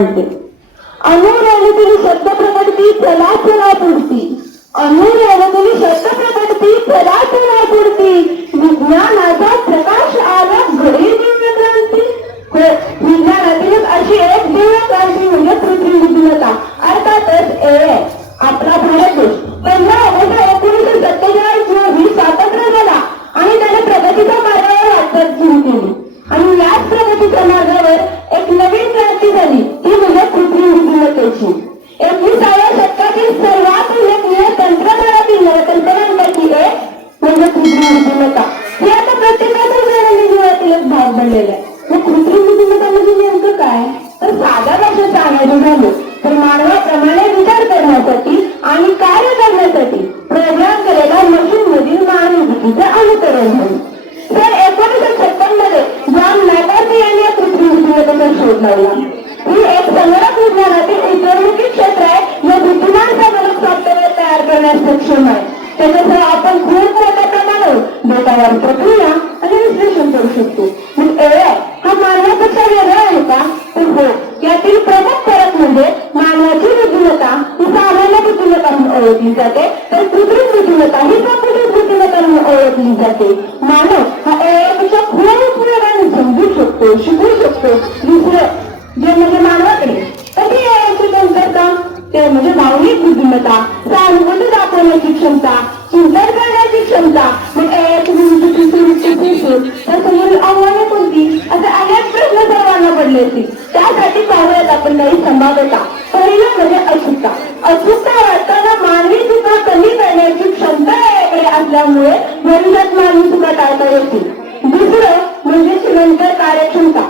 अनुर आले तरी शब्द प्रगटती चला चला पुढती अनुर आले शब्द प्रगटती चला चला पुढती विज्ञानाचा बुद्धिमत्तेची एकविसाव्या शतकातील सर्वात उल्लेखनीय तंत्रज्ञानातील नवकल्पनांपैकी एक म्हणजे कृत्रिम बुद्धिमत्ता. हे आता प्रत्येकाच्या दैनंदिन जीवनातील एक भाग बनलेला आहे. मग कृत्रिम बुद्धिमत्ता म्हणजे नेमकं काय? तर साध्या भाषेत सांगायचं झालं तर मानवाप्रमाणे विचार करण्यासाठी आणि कार्य करण्यासाठी प्रोग्राम केलेल्या मशीन मधील मानवी बुद्धीचे अनुकरण झाले तर एकोणीसशे छप्पनमध्ये जॉन मॅकार्थी यांनी या कृत्रिम बुद्धिमत्तेचा शोध लावला. संगणक विज्ञानातील उद्योन्मुखी क्षेत्र आहे. जे बुद्धिमान संगणक सॉफ्टवेअर तयार करण्यास सक्षम आहे. त्याच्यासह आपण खूप मोठ्या प्रमाणावर डेटावर प्रक्रिया आणि विश्लेषण करू शकतो. मग AI हा मानवापेक्षा वेगळा आहे का? तर हो यातील प्रमुख फरक म्हणजे मानवाची बुद्धिमत्ता ही सामान्य बुद्धिमत्ता म्हणून ओळखली जाते. तर कृत्रिम बुद्धिमत्ता ही कम्प्युटर बुद्धिमत्ता म्हणून ओळखली जाते. मानव हा AI पेक्षा खूप वेगाने समजू शकतो शिकू शकतो दुसरं जे म्हणजे मानवाकडे तर ती AI ची कमतरता ते म्हणजे भावनिक बुद्धिमत्ता सहानुभूती दाखवण्याची क्षमता चिंतन करण्याची क्षमता मग एआयची तर आव्हाने कोणती असे अनेक प्रश्न सर्वांना पडले त्यासाठी पाहूयात आपण काही संभाव्यता पहिलं म्हणजे अचूकता अचूकता वाटताना मानवी चुका कमी करण्याची क्षमता याकडे असल्यामुळे भविष्यात मानवी चुका टाळता येतील दुसरं म्हणजे चिरंतर कार्यक्षमता.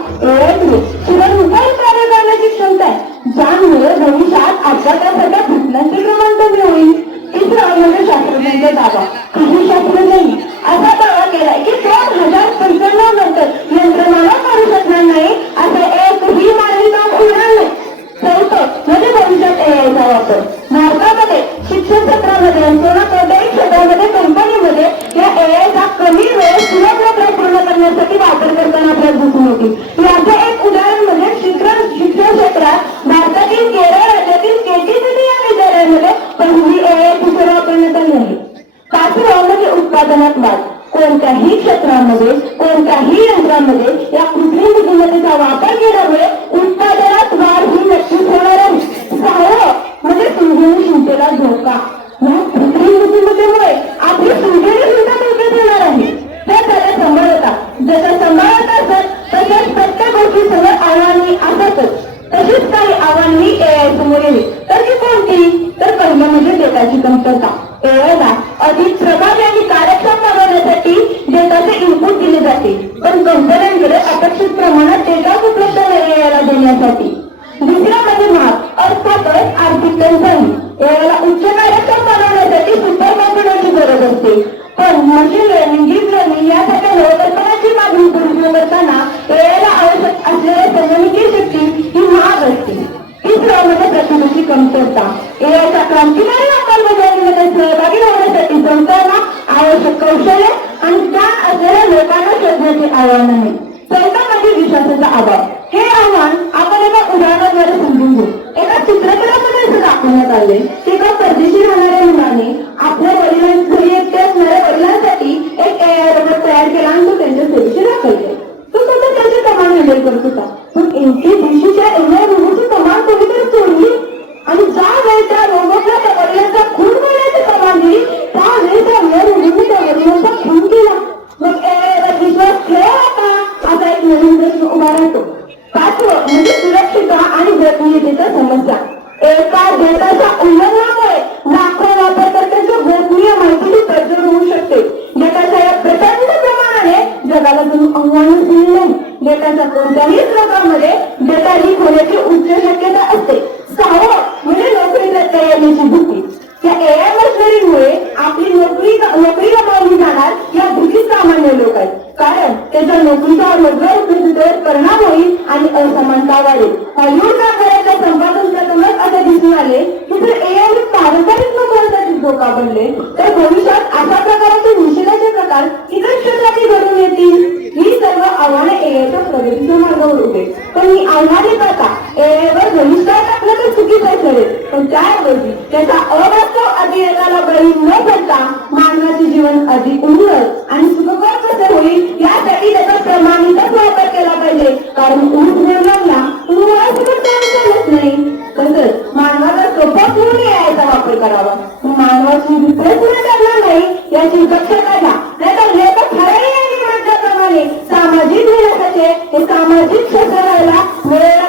या विद्यालयामध्ये पहिली एआय टीचर वापरण्यात आली आहे पाचवं म्हणजे उत्पादनात वाढ. कोणत्याही क्षेत्रामध्ये कोणत्याही यंत्रामध्ये या कृत्रिम बुद्धिमत्तेचा वापर केल्यामुळे उत्पादनात वाढ ही नक्कीच होणार आहे सहावं म्हणजे सृजनशीलतेला धोका मग कृत्रिम बुद्धिमत्तेमुळे आपली सृजनशीलता धोक्यात येणार आहे त्या त्याला सांभाळता जसं सांभाळत असत तसेच प्रत्येक गोष्टी समोर आव्हाने असतच तशीच काही आव्हाने एआय समोर येईल तर ती कोणती तर पहिलं म्हणजे डेटाची कमतरता. एवढा अधिक प्रभावी आणि कार्यक्षम बनवण्यासाठी डेटाचे इनपुट दिले जाते. पण कंपन्यांकडे अपेक्षित प्रमाणात डेटा उपलब्ध नाही देण्यासाठी. दुसरा म्हणजे महाग अर्थातच आर्थिक टंचाई. एआयला उच्च कार्यक्षम बनवण्यासाठी सुपर कॉम्प्युटरची गरज असते. पण मशीन लर्निंग डीप लर्निंग यासारख्या नवकल्पनाची मागणी पूर्ण करताना एआयला आवश्यक असलेल्या संगणकीय शक्ती ही महाग असते. तिसरा म्हणजे प्रतिभेची कमतरता एआयच्या क्रांतिकारी अंमलबजावणीमध्ये सहभागी होण्यासाठी संस्थांना आवश्यक कौशल्य आणि ज्ञान असलेल्या लोकांना शोधण्याचे आव्हान आहे चौथा म्हणजे विश्वासाचा अभाव हे आव्हान आपण एका उदाहरणाद्वारे समजून घेऊ एका चित्रपटामध्ये असं चालले तेव्हा परदेशी राहणाऱ्या मुलाने आपल्या वडिलांच्या घरी एकटे असणाऱ्या वडिलांसाठी एक एआय रोबोट तयार केला आणि तो त्यांच्या सेवेशी दाखल केला तो स्वतः त्याचे कमांड हँडल करत होता. पण एके जगाला जणू आव्हानच दिले नाही कोणत्याही स्रोतामध्ये डेटा लीक होण्याची उच्च शक्यता असते. सहावं म्हणजे नोकरी जाता येण्याची भीती. या एआय मशिनरीमुळे आपली नोकरी नोकरी गमावली जाणार या भीतीत सामान्य लोक आहेत. कारण त्याच्या नोकरीचा रोजगार उपस्थितीवर परिणाम होईल आणि असमानता वाढेल हॉलिवूड कामगारांच्या संपादन प्रकरणात असे दिसून आले की जर एआय पारंपरिक नोकऱ्यांसाठी धोका बनले तर भविष्यात अशा प्रकारचे निषेधाचे अहोरात्र अभियानाला बळी न पडता मानवाचे जीवन अधिक उन्नत आणि सुखकर कसे होईल यासाठी त्याचा प्रमाणितच वापर केला पाहिजे. कारण ऊस निर्माणला पूर्वासकट नाही. तसंच मानवाचा सोपा पूर्ण याचा वापर करावा. मानवाची विप्रपूर्ण करणार नाही? याची दक्षता करा. नाहीतर लेखक ठरावी आणि म्हटल्याप्रमाणे सामाजिक विकासाचे हे सामाजिक क्षेत्राला वेळ